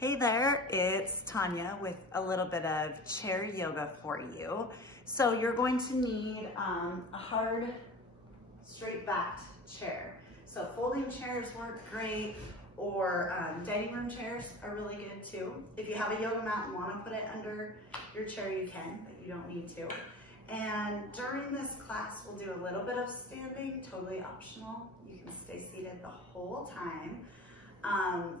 Hey there, it's Tanya with a little bit of chair yoga for you. So you're going to need a hard, straight backed chair. So folding chairs work great, or dining room chairs are really good too. If you have a yoga mat and want to put it under your chair, you can, but you don't need to. And during this class, we'll do a little bit of standing, totally optional. You can stay seated the whole time.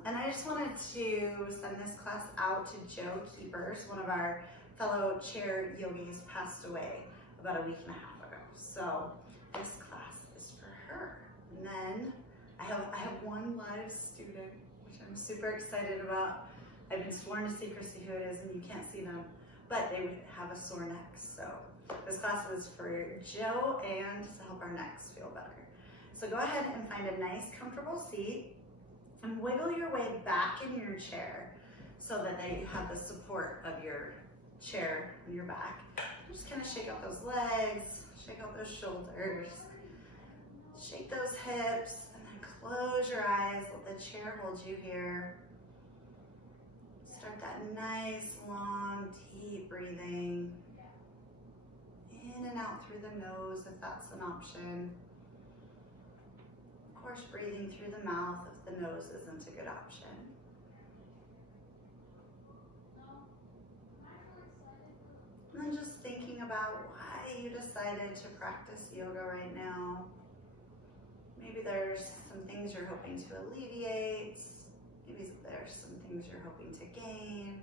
And I just wanted to send this class out to Joe Keepers, one of our fellow chair yogis, passed away about a week and a half ago. So this class is for her. And then I have one live student, which I'm super excited about. I've been sworn to secrecy who it is, and you can't see them, but they would have a sore neck. So this class is for Joe and to help our necks feel better. So go ahead and find a nice, comfortable seat and wiggle your way back in your chair so that you have the support of your chair on your back. Just kind of shake out those legs, shake out those shoulders, shake those hips, and then close your eyes, let the chair hold you here. Start that nice, long, deep breathing. In and out through the nose if that's an option. Of course, breathing through the mouth if the nose isn't a good option. And then just thinking about why you decided to practice yoga right now. Maybe there's some things you're hoping to alleviate. Maybe there's some things you're hoping to gain.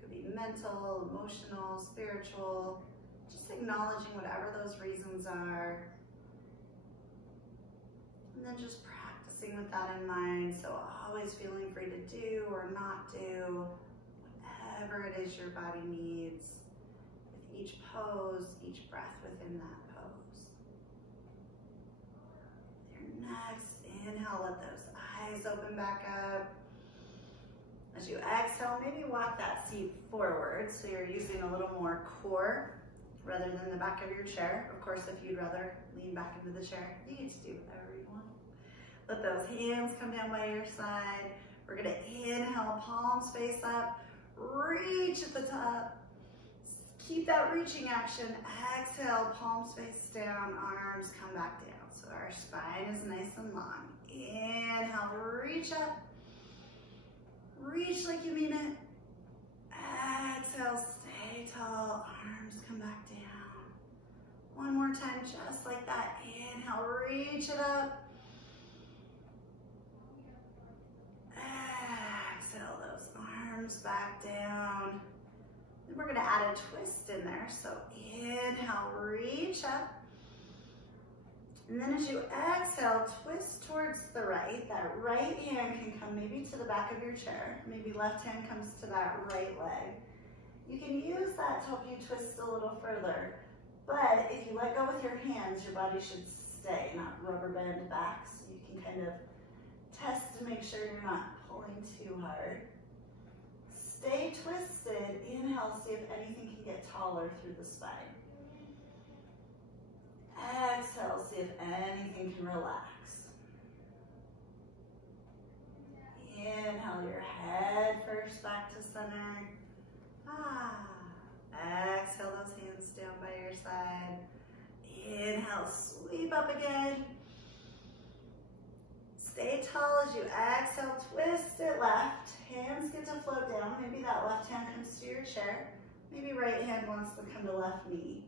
Could be mental, emotional, spiritual. Just acknowledging whatever those reasons are. And then just practicing with that in mind. So always feeling free to do or not do whatever it is your body needs with each pose, each breath within that pose. Your next inhale, let those eyes open back up. As you exhale, maybe walk that seat forward so you're using a little more core rather than the back of your chair. Of course, if you'd rather lean back into the chair, you get to do whatever you want. Let those hands come down by your side. We're gonna inhale, palms face up, reach at the top. Keep that reaching action. Exhale, palms face down, arms come back down. So our spine is nice and long. Inhale, reach up. Reach like you mean it. Exhale, stay tall, arms come back down. One more time, just like that. Inhale, reach it up. Exhale, those arms back down. Then we're gonna add a twist in there. So inhale, reach up. And then as you exhale, twist towards the right. That right hand can come maybe to the back of your chair. Maybe left hand comes to that right leg. You can use that to help you twist a little further. But if you let go with your hands, your body should stay, not rubber band back. So you can kind of test to make sure you're not pulling too hard. Stay twisted. Inhale, see if anything can get taller through the spine. Exhale, see if anything can relax. Inhale your head first back to center. Exhale those hands down by your side. Inhale, sweep up again. Stay tall as you exhale, twist it left. Hands get to float down. Maybe that left hand comes to your chair. Maybe right hand wants to come to left knee.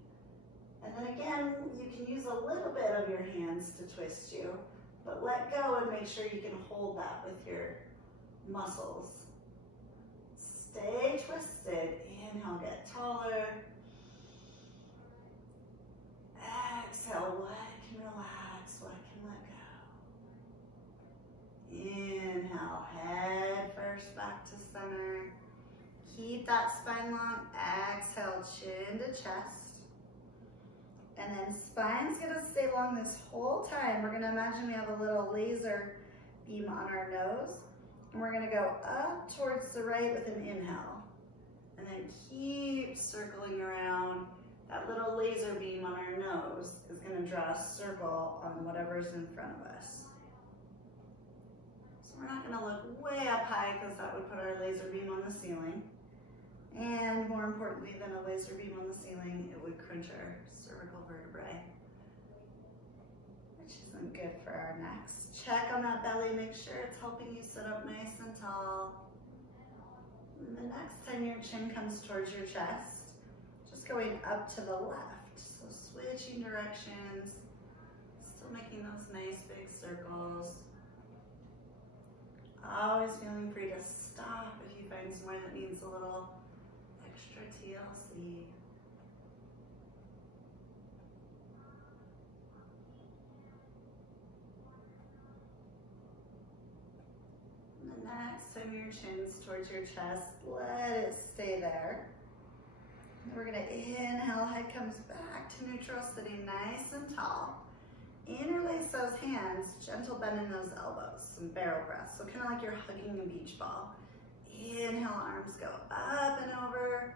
And then again, you can use a little bit of your hands to twist you, but let go and make sure you can hold that with your muscles. Stay twisted. Inhale, get taller. Exhale, what can relax, what can let go. Inhale, head first back to center. Keep that spine long. Exhale, chin to chest. And then spine's gonna stay long this whole time. We're gonna imagine we have a little laser beam on our nose. And we're gonna go up towards the right with an inhale. And then keep circling around. That little laser beam on our nose is gonna draw a circle on whatever's in front of us. So we're not gonna look way up high because that would put our laser beam on the ceiling. And more importantly than a laser beam on the ceiling, it would crunch our cervical vertebrae, which isn't good for our necks. Check on that belly, make sure it's helping you sit up nice and tall. And the next time your chin comes towards your chest, just going up to the left. So switching directions, still making those nice big circles. Always feeling free to stop if you find somewhere that needs a little extra TLC. And the next time your chin's towards your chest, let it stay there. And we're gonna inhale, head comes back to neutral, sitting nice and tall. Interlace those hands, gentle bend in those elbows, some barrel breaths. So kind of like you're hugging a beach ball. Inhale, arms go up and over.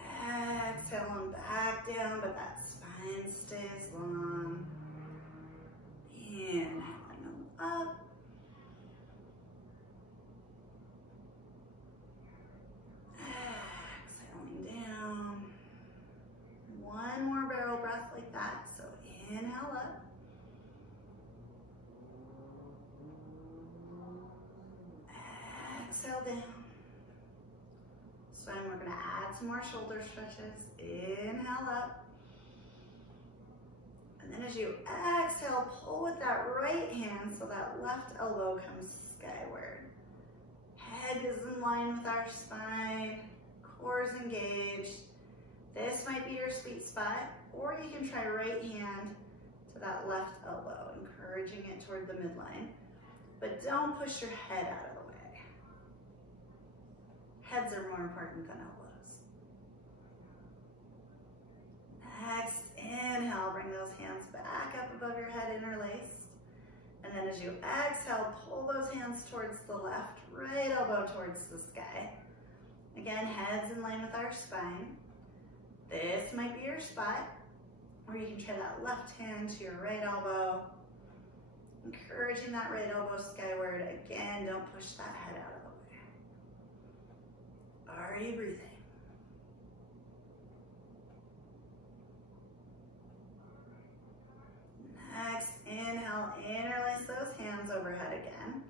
Exhale and back down, but that spine stays long. Inhaling them up. Exhaling down. One more barrel breath like that. So inhale up. Exhale down. So we're going to add some more shoulder stretches. Inhale up. And then as you exhale, pull with that right hand so that left elbow comes skyward. Head is in line with our spine. Core is engaged. This might be your sweet spot, or you can try right hand to that left elbow, encouraging it toward the midline. But don't push your head out of the way. Heads are more important than elbows. Next, inhale, bring those hands back up above your head, interlaced. And then as you exhale, pull those hands towards the left, right elbow towards the sky. Again, heads in line with our spine. This might be your spot, or you can try that left hand to your right elbow, encouraging that right elbow skyward. Again, don't push that head out of the way. Are you breathing? Next, inhale, interlace those hands overhead again.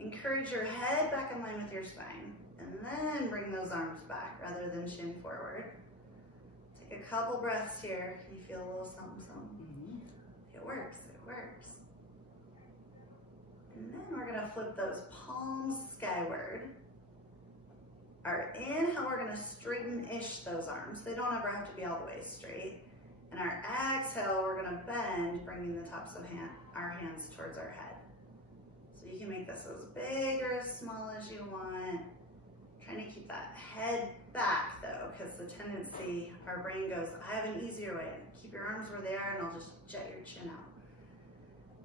Encourage your head back in line with your spine, and then bring those arms back rather than chin forward. Take a couple breaths here. Can you feel a little something, something? It works, it works. And then we're gonna flip those palms skyward. Our inhale, we're gonna straighten-ish those arms. They don't ever have to be all the way straight. And our exhale, we're gonna bend, bringing the tops of our hands towards our head. So you can make this as big or as small as you want. Trying to keep that head back though, because the tendency, our brain goes, I have an easier way. Keep your arms where they are and I'll just jet your chin out.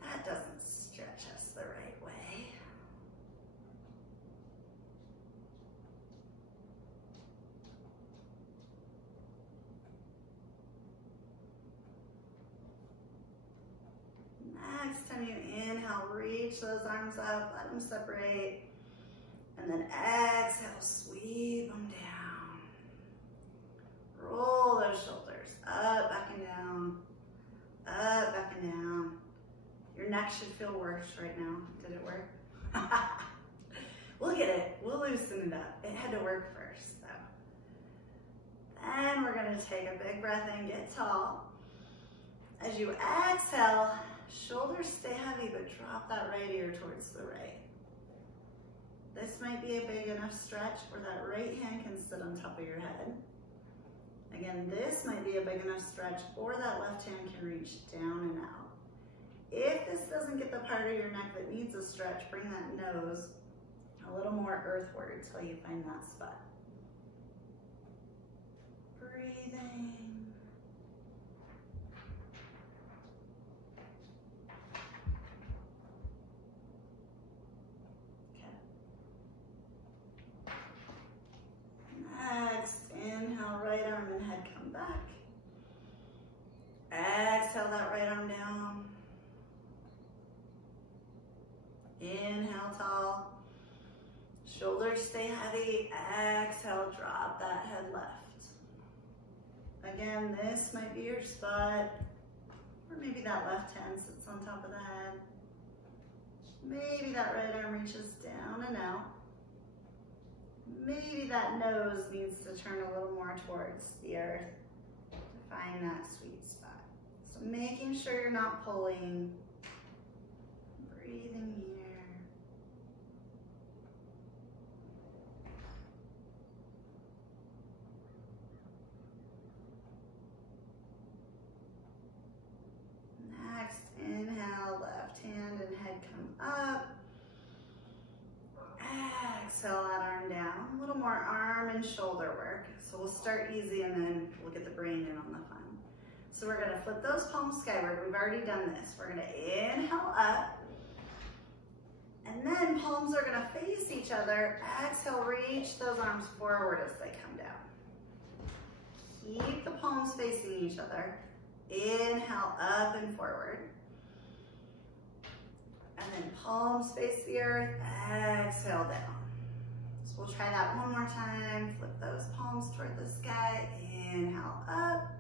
That doesn't stretch us the right way. Next time you inhale, reach those arms up, let them separate. And then exhale, sweep them down. Roll those shoulders up, back and down, up, back and down. Your neck should feel worse right now. Did it work? We'll get it. We'll loosen it up. It had to work first, though. Then we're going to take a big breath in, get tall. As you exhale, shoulders stay heavy, but drop that right ear towards the right. This might be a big enough stretch where that right hand can sit on top of your head. Again, this might be a big enough stretch or that left hand can reach down and out. If this doesn't get the part of your neck that needs a stretch, bring that nose a little more earthward till you find that spot. Breathing. Next, inhale, right arm and head come back. Exhale that right arm down. Inhale, tall. Shoulders stay heavy. Exhale, drop that head left. Again, this might be your spot, or maybe that left hand sits on top of the head. Maybe that right arm reaches down and out. Maybe that nose needs to turn a little more towards the earth to find that sweet spot. So making sure you're not pulling, breathing here. Next, inhale, left hand and head come up. Exhale that arm down. A little more arm and shoulder work. So we'll start easy and then we'll get the brain in on the fun. So we're gonna flip those palms skyward. We've already done this. We're gonna inhale up. And then palms are gonna face each other. Exhale, reach those arms forward as they come down. Keep the palms facing each other. Inhale up and forward. And then palms face the earth, exhale down. So we'll try that one more time. Flip those palms toward the sky. Inhale up.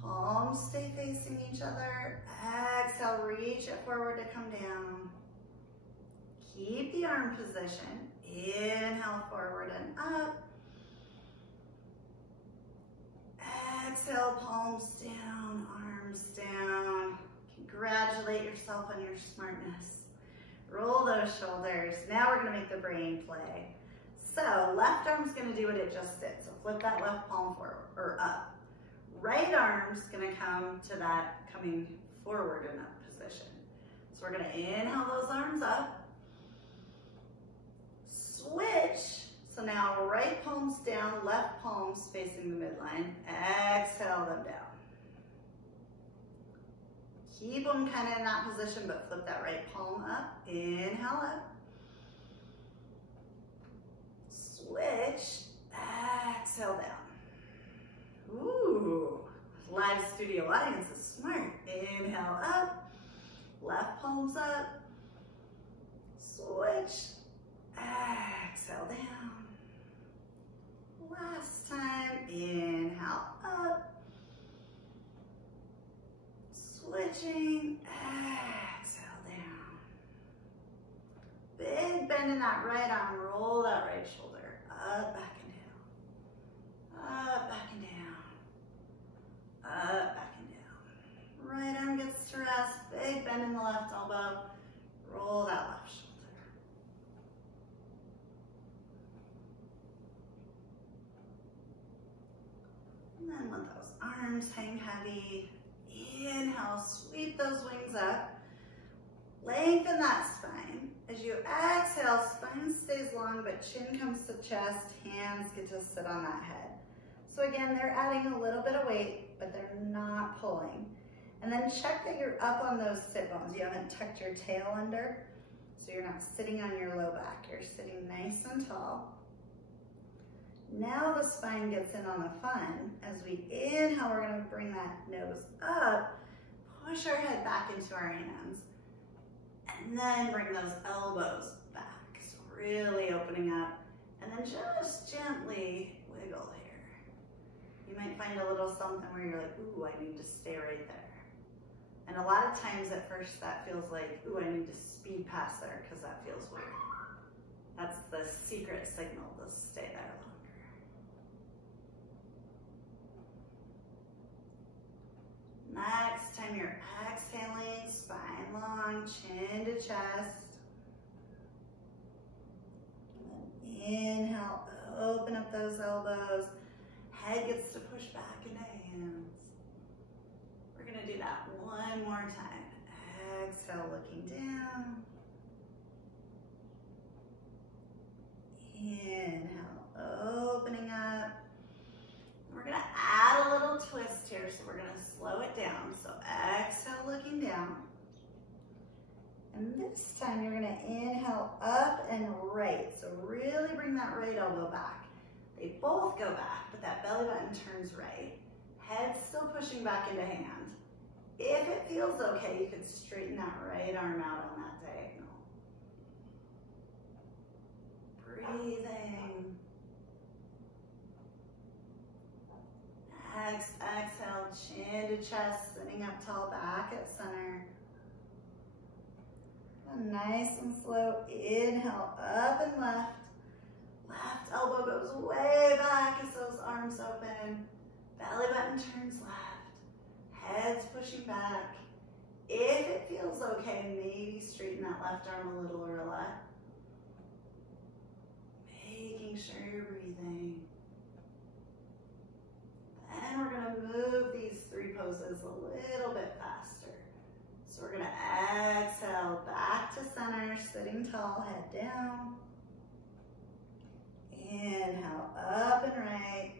Palms stay facing each other. Exhale, reach it forward to come down. Keep the arm position. Inhale forward and up. Exhale, palms down, arms down. Congratulate yourself on your smartness. Roll those shoulders. Now we're gonna make the brain play. So left arm's gonna do what it just did. So flip that left palm forward or up. Right arm's gonna come to that coming forward in that position. So we're gonna inhale those arms up. Switch. So now right palms down, left palms facing the midline. Exhale them down. Keep them kind of in that position, but flip that right palm up. Inhale up. Switch. Exhale down. Ooh, live studio audience is smart. Inhale up. Left palms up. Switch. Exhale down. Last time. Inhale up. Switching, exhale down. Big bend in that right arm, roll that right shoulder. Up, back and down. Up, back and down. Up, back and down. Right arm gets to rest, big bend in the left elbow. Roll that left shoulder. And then let those arms hang heavy. Inhale, sweep those wings up. Lengthen that spine. As you exhale, spine stays long, but chin comes to chest, hands get to sit on that head. So again, they're adding a little bit of weight, but they're not pulling. And then check that you're up on those sit bones. You haven't tucked your tail under, so you're not sitting on your low back. You're sitting nice and tall. Now the spine gets in on the fun. As we inhale, we're gonna bring that nose up, push our head back into our hands, and then bring those elbows back. So really opening up, and then just gently wiggle here. You might find a little something where you're like, ooh, I need to stay right there. And a lot of times at first that feels like, ooh, I need to speed past there because that feels weird. That's the secret signal to stay there longer. Next time you're exhaling, spine long, chin to chest. And then inhale, open up those elbows. Head gets to push back into hands. We're gonna do that one more time. Exhale, looking down. Inhale, opening up. We're gonna add a little twist here, so we're gonna slow it down. So exhale, looking down. And this time you're gonna inhale up and right. So really bring that right elbow back. They both go back, but that belly button turns right. Head still pushing back into hand. If it feels okay, you could straighten that right arm out on that diagonal. Nice and slow. Inhale, up and left. Left elbow goes way back as those arms open. Belly button turns left. Head's pushing back. If it feels okay, maybe straighten that left arm a little or a lot. Making sure you're breathing. Then we're gonna move these three poses a little bit faster. So we're gonna exhale back to center, sitting tall, head down. Inhale, up and right.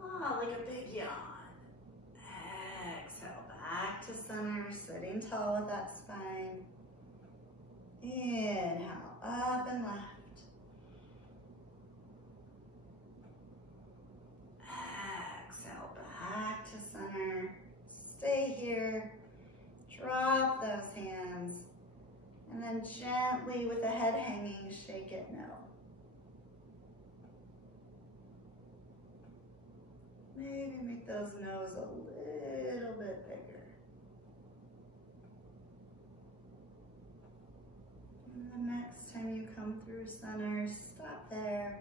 Oh, like a big yawn. Exhale, back to center, sitting tall with that spine. Inhale, up and left. Exhale, back to center. Stay here. Drop those hands. And then gently, with the head hanging, shake it no. Maybe make those no's a little bit bigger. And the next time you come through center, stop there.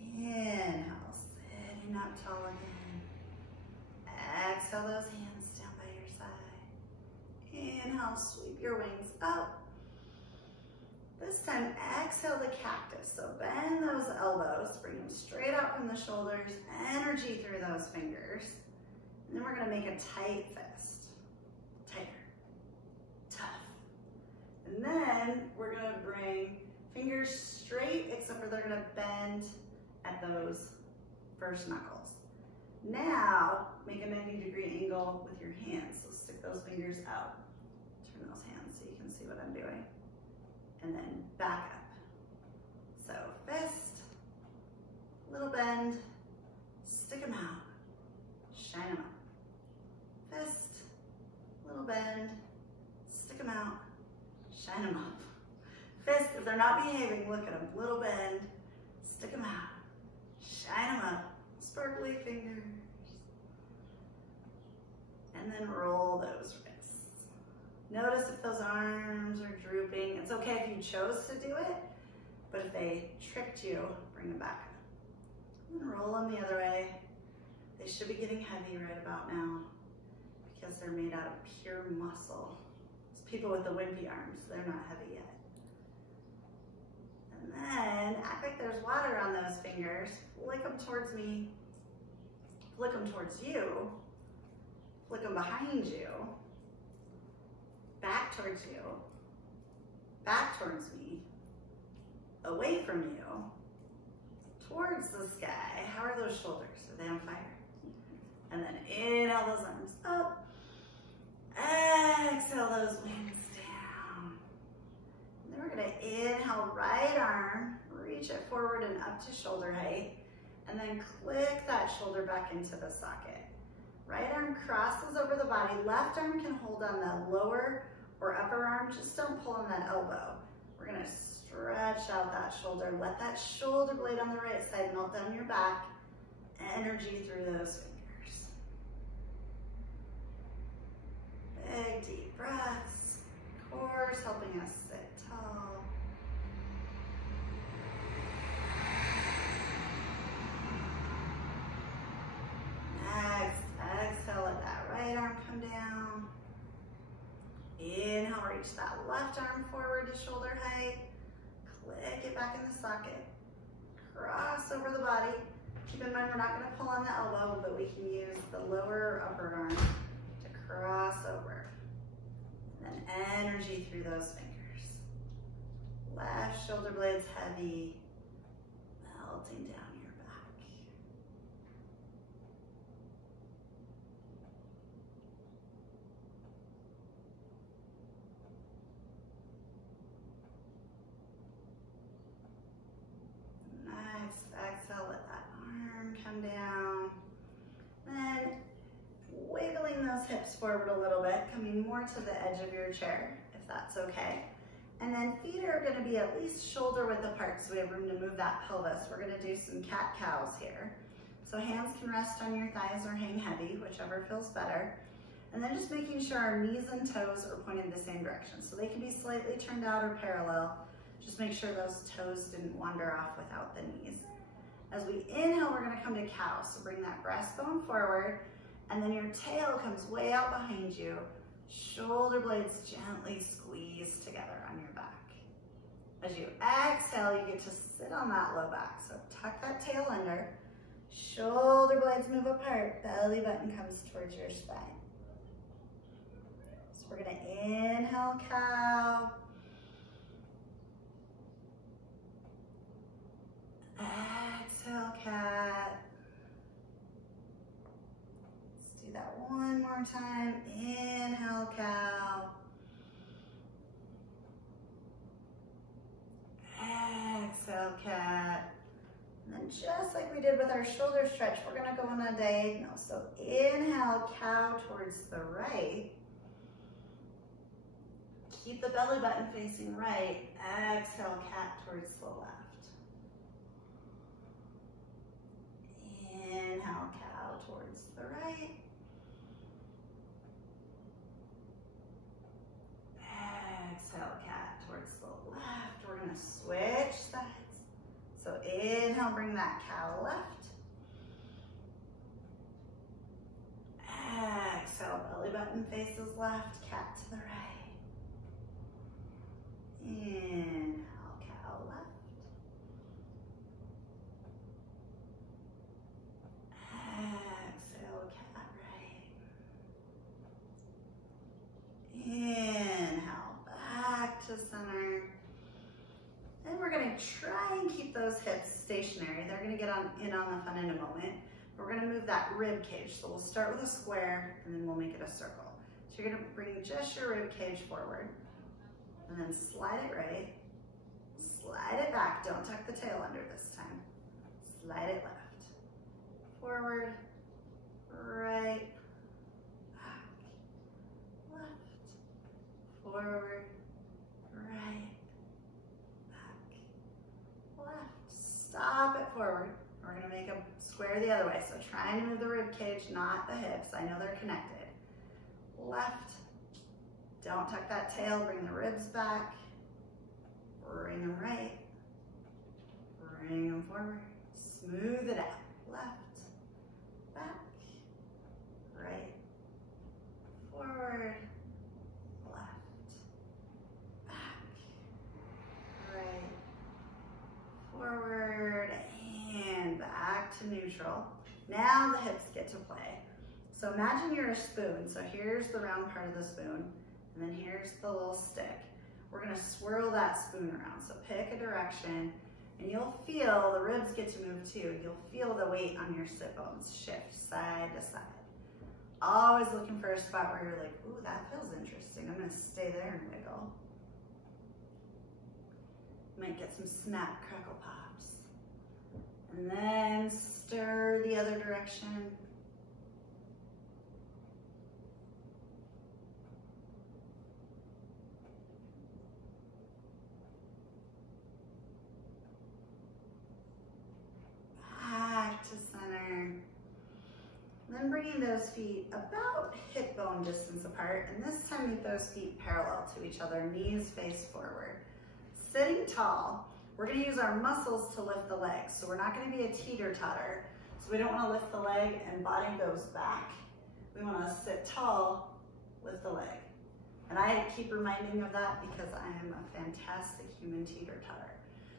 Inhale, sitting up tall again. Exhale those hands down by your side. Inhale, sweep your wings up. This time, exhale the cactus. So bend those elbows, bring them straight out from the shoulders, energy through those fingers. And then we're gonna make a tight fist. Tighter, tough. And then we're gonna bring fingers straight, except for they're gonna bend at those first knuckles. Now, make a 90-degree angle with your hands. So stick those fingers out. Turn those hands so you can see what I'm doing. And then back up. So fist, little bend, stick them out, shine them up. Fist, little bend, stick them out, shine them up. Fist, if they're not behaving, look at them. Little bend, stick them out, shine them up. Sparkly fingers. And then roll those wrists. Notice if those arms are drooping. It's okay if you chose to do it, but if they tricked you, bring them back. And then roll them the other way. They should be getting heavy right about now because they're made out of pure muscle. It's people with the wimpy arms, they're not heavy yet. And then act like there's water on those fingers. Flick them towards me. Flick them towards you. Flick them behind you. Back towards you, back towards me, away from you, towards the sky. How are those shoulders? Are they on fire? And then inhale those arms up, exhale those wings down. And then we're gonna inhale right arm, reach it forward and up to shoulder height, and then click that shoulder back into the socket. Right arm crosses over the body, left arm can hold on the lower or upper arm, just don't pull on that elbow. We're gonna stretch out that shoulder, let that shoulder blade on the right side melt down your back, energy through those fingers. Big deep breaths, core helping us sit tall. Next, exhale, let that right arm come down. Inhale, reach that left arm forward to shoulder height. Click it back in the socket. Cross over the body. Keep in mind we're not going to pull on the elbow, but we can use the lower or upper arm to cross over. And then energy through those fingers. Left shoulder blades heavy, melting down your back. Nice. Exhale, let that arm come down. Then wiggling those hips forward a little bit, coming more to the edge of your chair, if that's okay. And then feet are going to be at least shoulder width apart so we have room to move that pelvis. We're going to do some cat-cows here. So hands can rest on your thighs or hang heavy, whichever feels better. And then just making sure our knees and toes are pointed in the same direction. So they can be slightly turned out or parallel. Just make sure those toes didn't wander off without the knees. As we inhale, we're gonna come to cow. So bring that breastbone forward, and then your tail comes way out behind you. Shoulder blades gently squeeze together on your back. As you exhale, you get to sit on that low back. So tuck that tail under, shoulder blades move apart, belly button comes towards your spine. So we're gonna inhale, cow. Exhale, cat. Let's do that one more time. Inhale, cow. Exhale, cat. And then just like we did with our shoulder stretch, we're gonna go on a diagonal. So inhale, cow towards the right. Keep the belly button facing right. Exhale, cat towards the left. Inhale, cow towards the right. Exhale, cat towards the left. We're gonna switch sides. So inhale, bring that cow left. Exhale, belly button faces left, cat to the right. Inhale, cow left. Exhale, cat right. Inhale, back to center. Then we're gonna try and keep those hips stationary. They're gonna get in on the fun in a moment. We're gonna move that rib cage. So we'll start with a square and then we'll make it a circle. So you're gonna bring just your rib cage forward and then slide it right, slide it back. Don't tuck the tail under this time. Slide it left, forward, right, back, left, forward, right, left. Stop it forward. We're gonna make a square the other way. So trying to move the rib cage, not the hips. I know they're connected. Left. Don't tuck that tail. Bring the ribs back. Bring them right. Bring them forward. Smooth it out. Left, back, right, forward, left, back, right, forward, and back to neutral. Now the hips get to play. So imagine you're a spoon. So here's the round part of the spoon, and then here's the little stick. We're gonna swirl that spoon around. So pick a direction, and you'll feel the ribs get to move too. You'll feel the weight on your sit bones shift side to side. Always looking for a spot where you're like, ooh, that feels interesting. I'm gonna stay there and wiggle. Might get some snap crackle pops. And then stir the other direction. Back to center. Then bringing those feet about hip bone distance apart, and this time make those feet parallel to each other, knees face forward. Sitting tall, we're gonna use our muscles to lift the legs. So we're not gonna be a teeter-totter. So we don't wanna lift the leg and body goes back. We wanna sit tall, lift the leg. And I keep reminding of that because I am a fantastic human teeter-totter.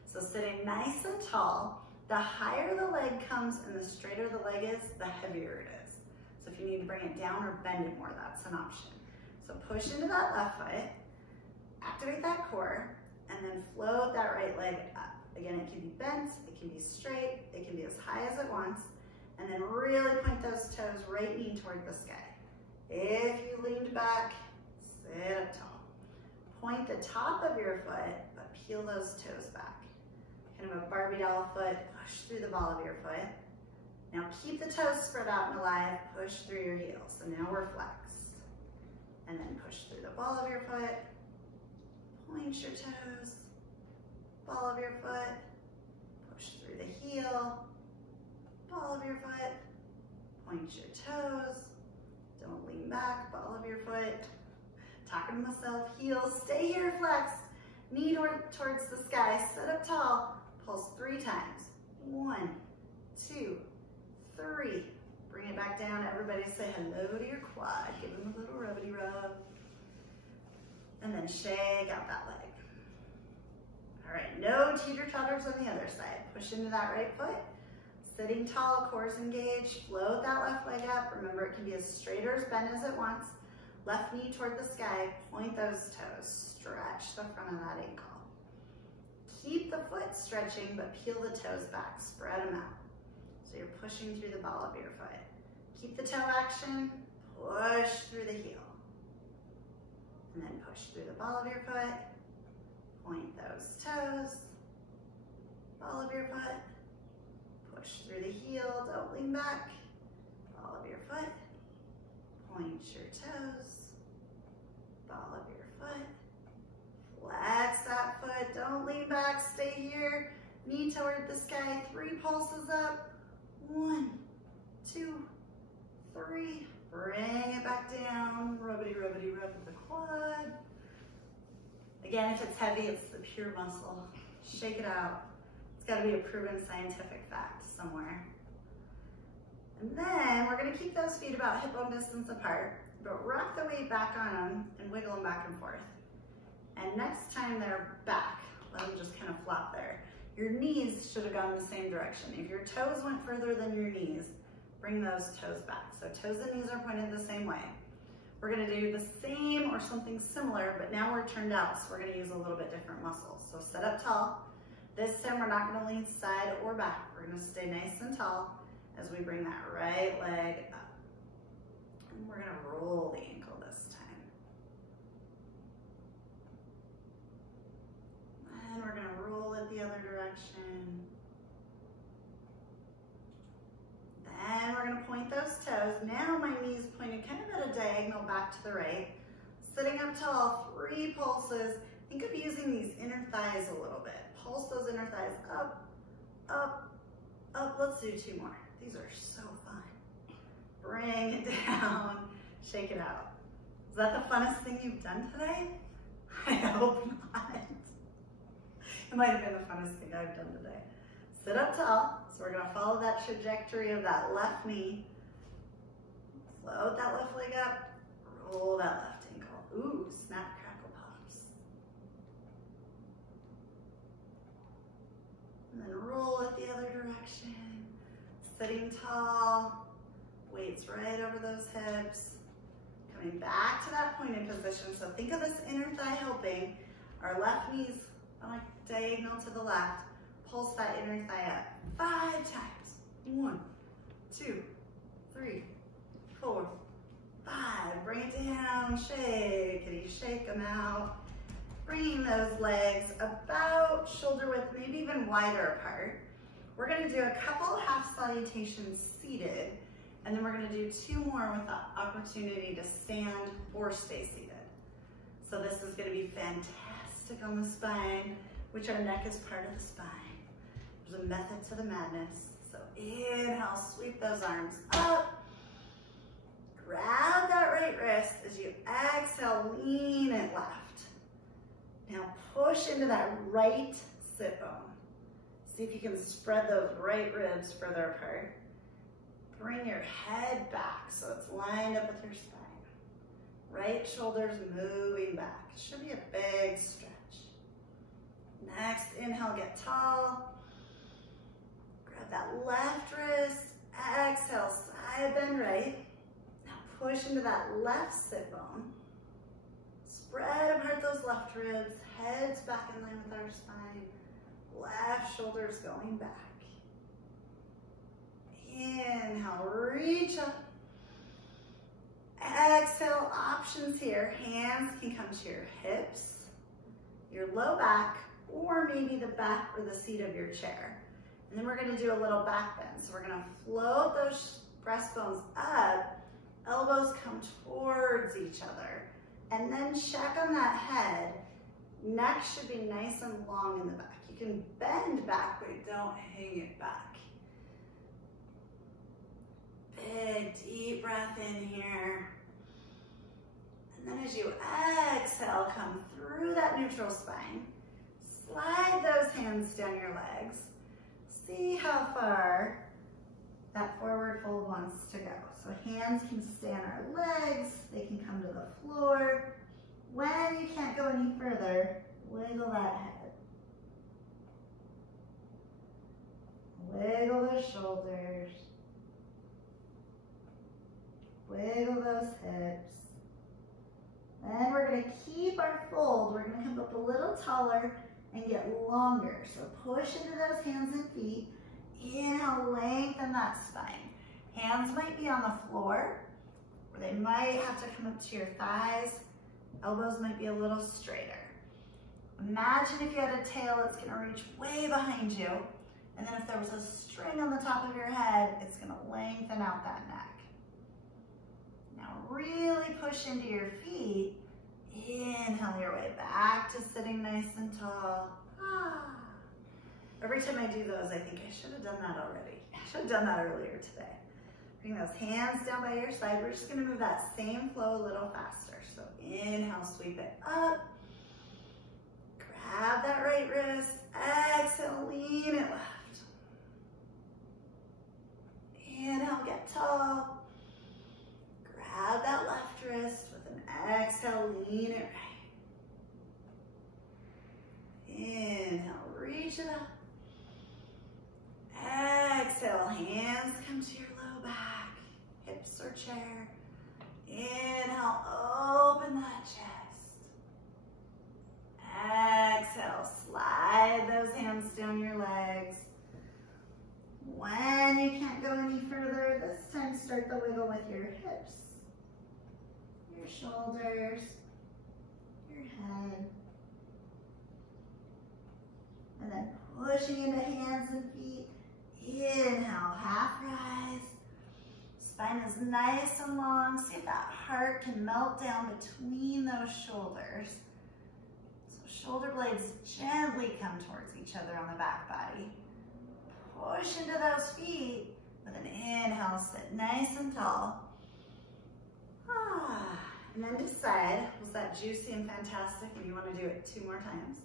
So sitting nice and tall, the higher the leg comes and the straighter the leg is, the heavier it is. So if you need to bring it down or bend it more, that's an option. So push into that left foot, activate that core, and then float that right leg up. Again, it can be bent, it can be straight, it can be as high as it wants, and then really point those toes right knee toward the sky. If you leaned back, sit up tall. Point the top of your foot, but peel those toes back. Kind of a Barbie doll foot, push through the ball of your foot. Now keep the toes spread out and alive, push through your heels. So now we're flexed. And then push through the ball of your foot, point your toes, ball of your foot, push through the heel, ball of your foot, point your toes, Don't lean back, ball of your foot. Talking to myself, heels, stay here, flex. Knee towards the sky, sit up tall, pulse 3 times. 1, 2, 3. Bring it back down. Everybody say hello to your quad. Give them a little rubbity rub. And then shake out that leg. All right, no teeter-totters on the other side. Push into that right foot. Sitting tall, cores engaged. Float that left leg up. Remember, it can be as straight or as bent as it wants. Left knee toward the sky. Point those toes. Stretch the front of that ankle. Keep the foot stretching, but peel the toes back. Spread them out. So you're pushing through the ball of your foot. Keep the toe action. Push through the heel. And then push through the ball of your foot. Point those toes. Ball of your foot. Push through the heel. Don't lean back. Ball of your foot. Point your toes. Ball of your foot. Flex that foot. Don't lean back. Stay here. Knee toward the sky. 3 pulses up. 1, 2, 3. Bring it back down. Rubbity, rubbity, rub the quad. Again, if it's heavy, it's the pure muscle. Shake it out. It's got to be a proven scientific fact somewhere. And then we're going to keep those feet about hip bone distance apart, but rock the weight back on them and wiggle them back and forth. And next time they're back, let them just kind of flop there. Your knees should have gone the same direction. If your toes went further than your knees, bring those toes back. So toes and knees are pointed the same way. We're gonna do the same or something similar, but now we're turned out, so we're gonna use a little bit different muscles. So sit up tall. This time we're not gonna lean side or back. We're gonna stay nice and tall as we bring that right leg up. And we're gonna roll the ankle this time. And we're gonna roll it the other direction. Then we're gonna point those toes. Now my knees pointed kind of at a diagonal back to the right. Sitting up tall, 3 pulses. Think of using these inner thighs a little bit. Pulse those inner thighs up, up, up. Let's do 2 more. These are so fun. Bring it down, shake it out. Is that the funnest thing you've done today? I hope not. It might have been the funnest thing I've done today. Sit up tall. So we're gonna follow that trajectory of that left knee. Float that left leg up. Roll that left ankle. Ooh, snap, crackle, pops. And then roll it the other direction. Sitting tall. Weights right over those hips. Coming back to that pointed position. So think of this inner thigh helping. Our left knee's on a diagonal to the left. Pulse that inner thigh up 5 times. 1, 2, 3, 4, 5. Bring it down, shake. Can you shake them out? Bringing those legs about shoulder width, maybe even wider apart. We're gonna do a couple half salutations seated, and then we're gonna do 2 more with the opportunity to stand or stay seated. So this is gonna be fantastic on the spine, which our neck is part of the spine. There's a method to the madness. So inhale, sweep those arms up. Grab that right wrist. As you exhale, lean it left. Now push into that right sit bone. See if you can spread those right ribs further apart. Bring your head back so it's lined up with your spine. Right shoulder's moving back. It should be a big stretch. Next, inhale, get tall. Grab that left wrist. Exhale, side bend right. Now push into that left sit bone. Spread apart those left ribs. Head's back in line with our spine. Left shoulder's going back. Inhale, reach up. Exhale, options here. Hands can come to your hips, your low back, or maybe the back or the seat of your chair. And then we're gonna do a little back bend. So we're gonna float those breastbones up, elbows come towards each other, and then check on that head. Neck should be nice and long in the back. You can bend back, but don't hang it back. Big, deep breath in here. And then as you exhale, come through that neutral spine. Slide those hands down your legs. See how far that forward fold wants to go. So hands can stay on our legs, they can come to the floor. When you can't go any further, wiggle that head. Wiggle those shoulders. Wiggle those hips. Then we're going to keep our fold. We're going to come up a little taller and get longer. So push into those hands and feet. Inhale, lengthen that spine. Hands might be on the floor, or they might have to come up to your thighs. Elbows might be a little straighter. Imagine if you had a tail that's going to reach way behind you, and then if there was a string on the top of your head, it's going to lengthen out that neck. Now really push into your feet. Inhale your way back to sitting nice and tall. Every time I do those, I think I should have done that already. I should have done that earlier today. Bring those hands down by your side. We're just gonna move that same flow a little faster. So inhale, sweep it up. Grab that right wrist. Exhale, lean it left. Inhale, get tall. Grab that left wrist with an exhale, lean it right. Inhale, reach it up. Exhale, hands come to your low back, hips or chair. Inhale, open that chest. Exhale, slide those hands down your legs. When you can't go any further, this time start the wiggle with your hips, your shoulders, your head. And then pushing into hands and feet. Inhale, half rise. Spine is nice and long. See if that heart can melt down between those shoulders. So shoulder blades gently come towards each other on the back body. Push into those feet with an inhale, sit nice and tall. And then decide, was that juicy and fantastic and you want to do it 2 more times?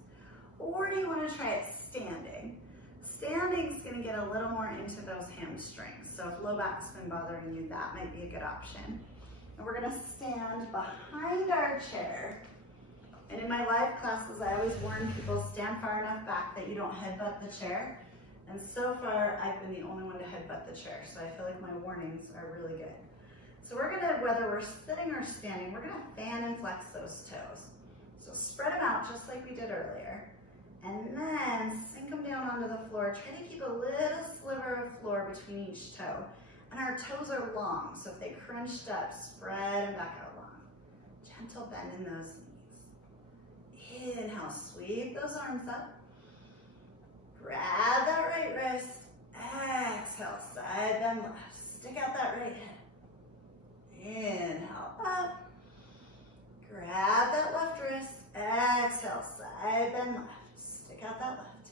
Or do you want to try it standing? Standing is going to get a little more into those hamstrings. So if low back's been bothering you, that might be a good option. And we're going to stand behind our chair. And in my live classes, I always warn people, stand far enough back that you don't headbutt the chair. And so far, I've been the only one to headbutt the chair. So I feel like my warnings are really good. So we're going to, whether we're sitting or standing, we're going to fan and flex those toes. So spread them out just like we did earlier. And then sink them down onto the floor. Try to keep a little sliver of floor between each toe. And our toes are long, so if they crunched up, spread them back out long. Gentle bend in those knees. Inhale, sweep those arms up. Grab that right wrist. Exhale, side bend left. Stick out that right hip. Inhale, up. Grab that left wrist. Exhale, side bend left. Stick out that left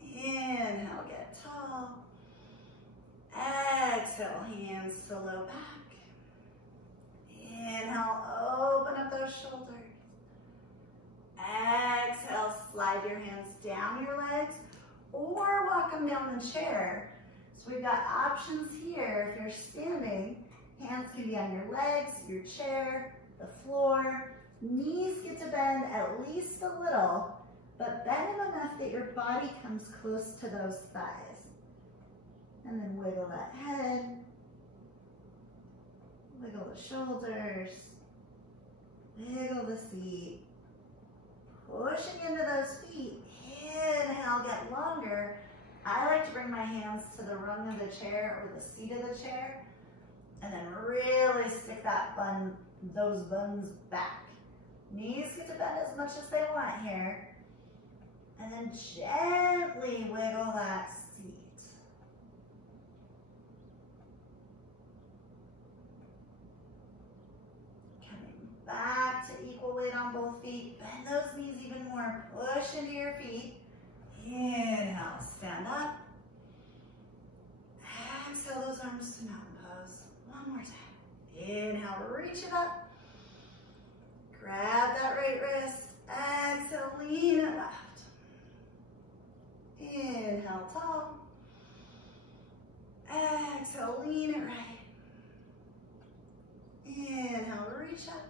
hip. Inhale, get tall. Exhale, hands to low back. Inhale, open up those shoulders. Exhale, slide your hands down your legs or walk them down the chair. So we've got options here. If you're standing, hands can be on your legs, your chair, the floor. Knees get to bend at least a little, but bend them enough that your body comes close to those thighs. And then wiggle that head, wiggle the shoulders, wiggle the seat. Pushing into those feet. Inhale, get longer. I like to bring my hands to the rung of the chair or the seat of the chair, and then really stick that bun, those buns back. Knees get to bend as much as they want here. And then gently wiggle that seat. Coming back to equal weight on both feet. Bend those knees even more. Push into your feet. Inhale, stand up. Exhale those arms to mountain pose. One more time. Inhale, reach it up. Grab that right wrist. Exhale, lean it left. Inhale, tall. Exhale, lean it right. Inhale, reach up.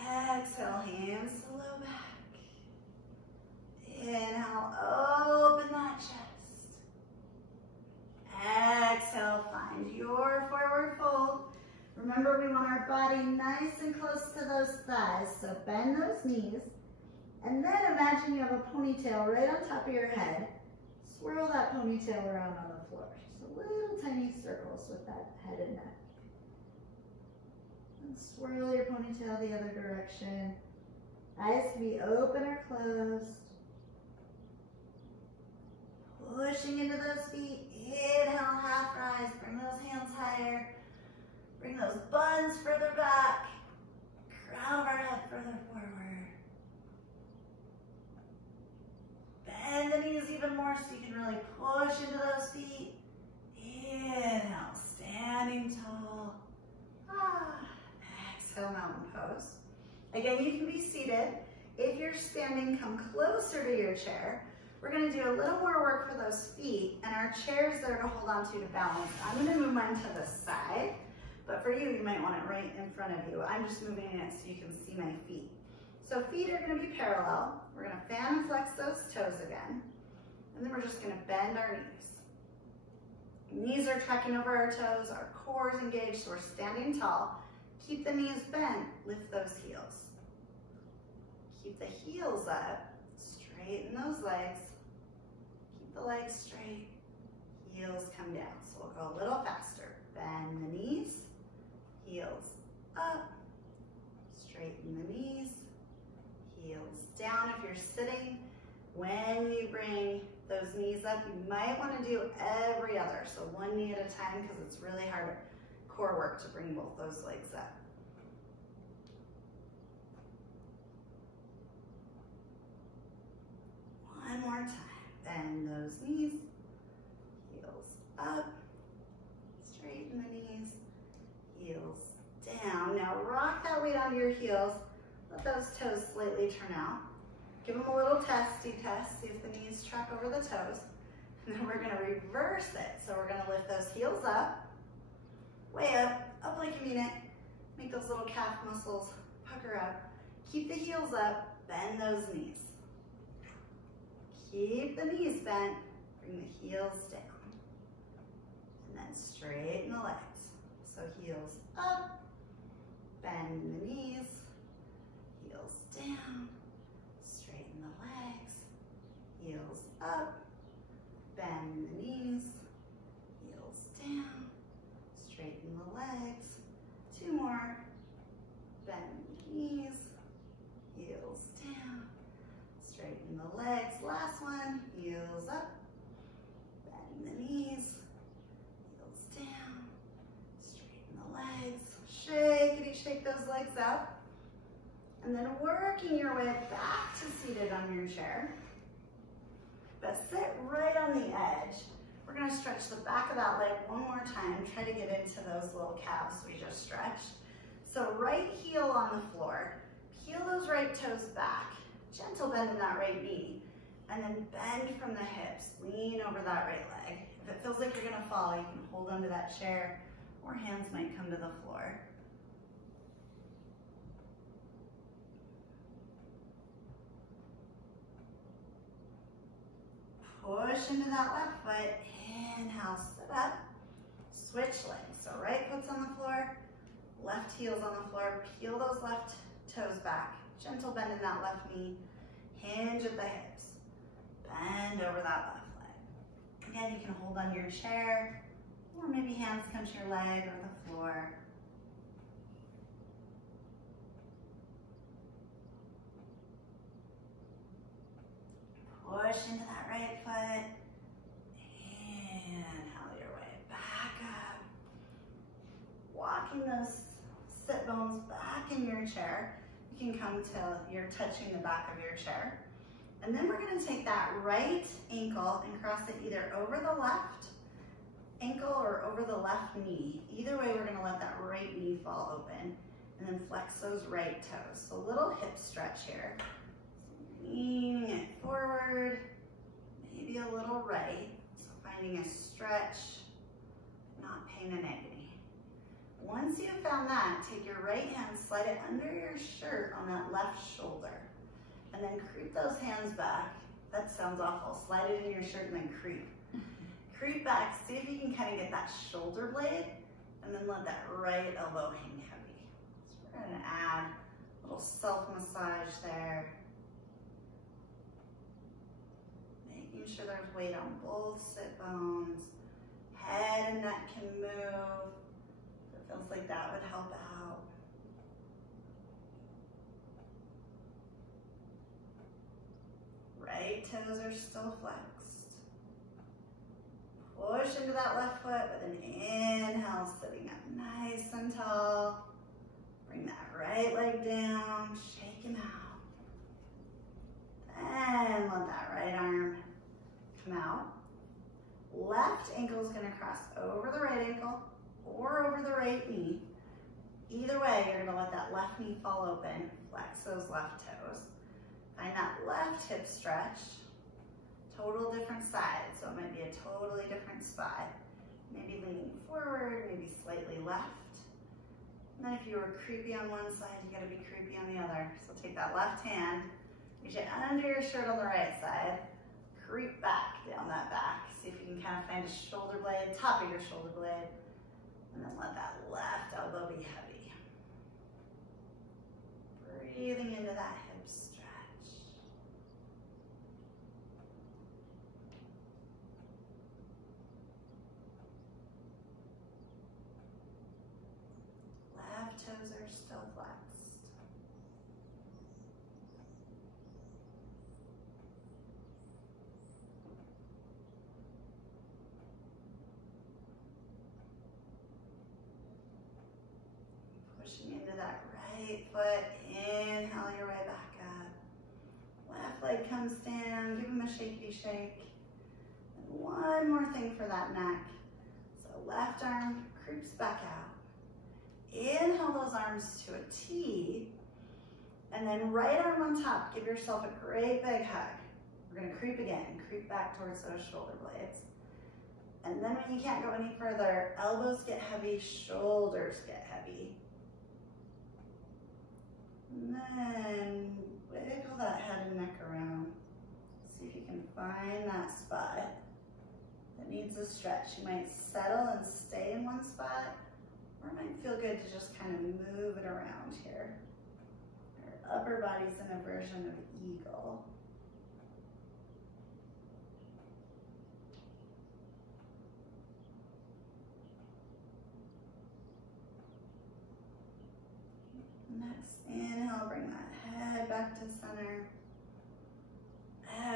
Exhale, hands to low back. Inhale, open that chest. Exhale, find your forward fold. Remember, we want our body nice and close to those thighs, so bend those knees. And then imagine you have a ponytail right on top of your head. Swirl that ponytail around on the floor. Just a little tiny circles with that head and neck. And swirl your ponytail the other direction. Eyes can be open or closed. Pushing into those feet. Inhale, half rise. Bring those hands higher. Bring those buns further back. Crown of our head further forward. Bend the knees even more so you can really push into those feet. Inhale, standing tall. Exhale, mountain pose. Again, you can be seated. If you're standing, come closer to your chair. We're going to do a little more work for those feet, and our chair's there to hold on to balance. I'm going to move mine to the side, but for you, you might want it right in front of you. I'm just moving it so you can see my feet. So feet are going to be parallel. We're going to fan and flex those toes again, and then we're just going to bend our knees. Knees are tracking over our toes, our core is engaged, so we're standing tall. Keep the knees bent, lift those heels. Keep the heels up, straighten those legs. Keep the legs straight, heels come down. So we'll go a little faster. Bend the knees, heels up, straighten the knees, heels down. If you're sitting, when you bring those knees up, you might want to do every other. So one knee at a time, because it's really hard core work to bring both those legs up. One more time. Bend those knees, heels up, straighten the knees, heels down. Now rock that weight onto your heels. Let those toes slightly turn out. Give them a little testy test. See if the knees track over the toes. And then we're going to reverse it. So we're going to lift those heels up, way up like you mean it. Make those little calf muscles pucker up. Keep the heels up, bend those knees. Keep the knees bent, bring the heels down. And then straighten the legs. So heels up, bend the knees, heels down, straighten the legs, heels up, bend the knees, heels down, straighten the legs. Two more, bend the knees, heels down, straighten the legs. Last one, heels up, bend the knees, heels down, straighten the legs. Shake those legs out. And then working your way back to seated on your chair. But sit right on the edge. We're going to stretch the back of that leg one more time. Try to get into those little calves we just stretched. So right heel on the floor. Peel those right toes back. Gentle bend in that right knee. And then bend from the hips. Lean over that right leg. If it feels like you're going to fall, you can hold onto that chair, or hands might come to the floor. Push into that left foot. Inhale, sit up. Switch legs. So right foot's on the floor, left heel's on the floor. Peel those left toes back. Gentle bend in that left knee. Hinge at the hips. Bend over that left leg. Again, you can hold on your chair, or maybe hands come to your leg or the floor. Push into that right foot. Inhale your way back up. Walking those sit bones back in your chair. You can come till you're touching the back of your chair. And then we're going to take that right ankle and cross it either over the left ankle or over the left knee. Either way, we're going to let that right knee fall open. and then flex those right toes. So a little hip stretch here. Leaning it forward, maybe a little right. So finding a stretch, not pain and agony. Once you've found that, take your right hand, slide it under your shirt on that left shoulder, and then creep those hands back. That sounds awful. Slide it in your shirt and then creep. Creep back, see if you can kind of get that shoulder blade, and then let that right elbow hang heavy. So we're gonna add a little self-massage there. Making sure there's weight on both sit bones. Head and neck can move. It feels like that would help out. Right toes are still flexed. Push into that left foot with an inhale, sitting up nice and tall. Bring that right leg down, shake him out. Then let that right arm come out. Left ankle is going to cross over the right ankle or over the right knee. Either way, you're going to let that left knee fall open, flex those left toes. Find that left hip stretch, total different side, so it might be a totally different spot. Maybe leaning forward, maybe slightly left. And then if you were creepy on one side, you gotta be creepy on the other. So take that left hand, reach it under your shirt on the right side, creep back down that back. See if you can kind of find a shoulder blade, top of your shoulder blade, and then let that left elbow be heavy. Breathing into that hip stretch. Left toes are still flexed. Pushing into that right foot, inhale your way back up. Left leg comes down, give him a shakey shake. And one more thing for that neck. So left arm creeps back out. Inhale those arms to a T, and then right arm on top. Give yourself a great big hug. We're gonna creep again, creep back towards those shoulder blades. And then when you can't go any further, elbows get heavy, shoulders get heavy. And then wiggle that head and neck around. See if you can find that spot that needs a stretch. You might settle and stay in one spot, or it might feel good to just kind of move it around here. Our upper body's in a version of eagle. Next inhale, bring that head back to center.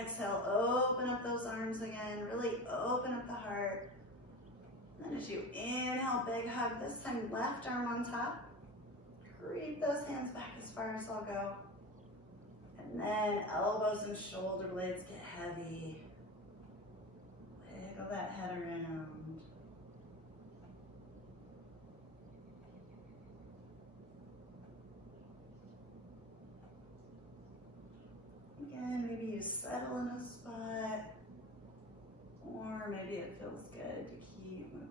Exhale, open up those arms again, really open up the heart. And then as you inhale, big hug, this time left arm on top. Creep those hands back as far as they'll go. And then elbows and shoulder blades get heavy. Wiggle that head around. Again, maybe you settle in a spot, or maybe it feels good to keep moving.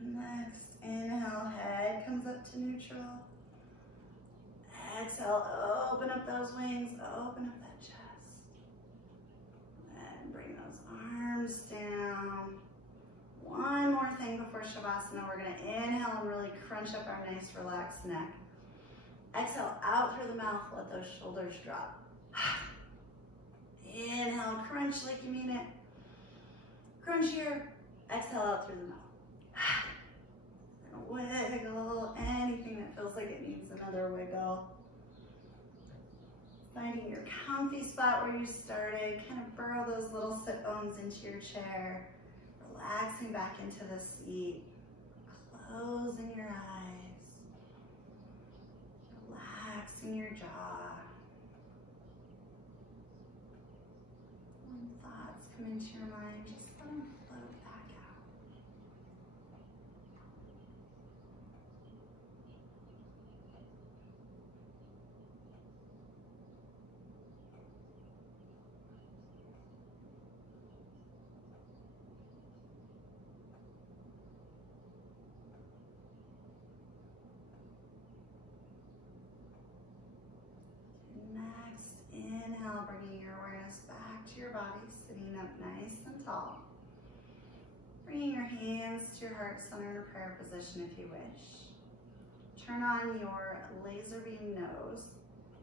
Next, inhale, head comes up to neutral. Exhale, open up those wings, open up that chest. And bring those arms down. One more thing before Shavasana. We're gonna inhale and really crunch up our nice relaxed neck. Exhale, out through the mouth, let those shoulders drop. Inhale, crunch like you mean it. Crunch here, exhale out through the mouth. Wiggle, anything that feels like it needs another wiggle. Finding your comfy spot where you started, kind of burrow those little sit bones into your chair, relaxing back into the seat, closing your eyes, Relaxing your jaw. When thoughts come into your mind, just let them float back out. Next, inhale, bringing your awareness back to your body, sitting up nice and tall. Bringing your hands to your heart center in a prayer position if you wish. Turn on your laser beam nose.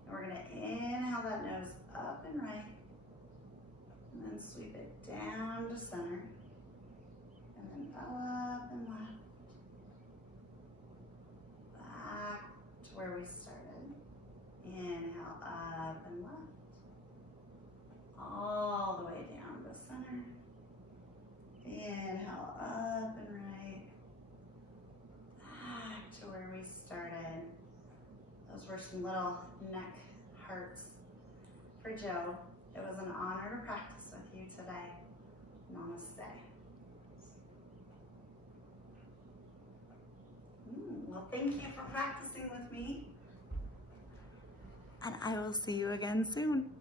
And we're going to inhale that nose up and right. And then sweep it down to center. And then up and left. Back to where we started. Inhale up and left. All the way down to center. Inhale up and right. Back to where we started. Those were some little neck hearts for Joe. It was an honor to practice with you today. Namaste. Well, thank you for practicing with me. And I will see you again soon.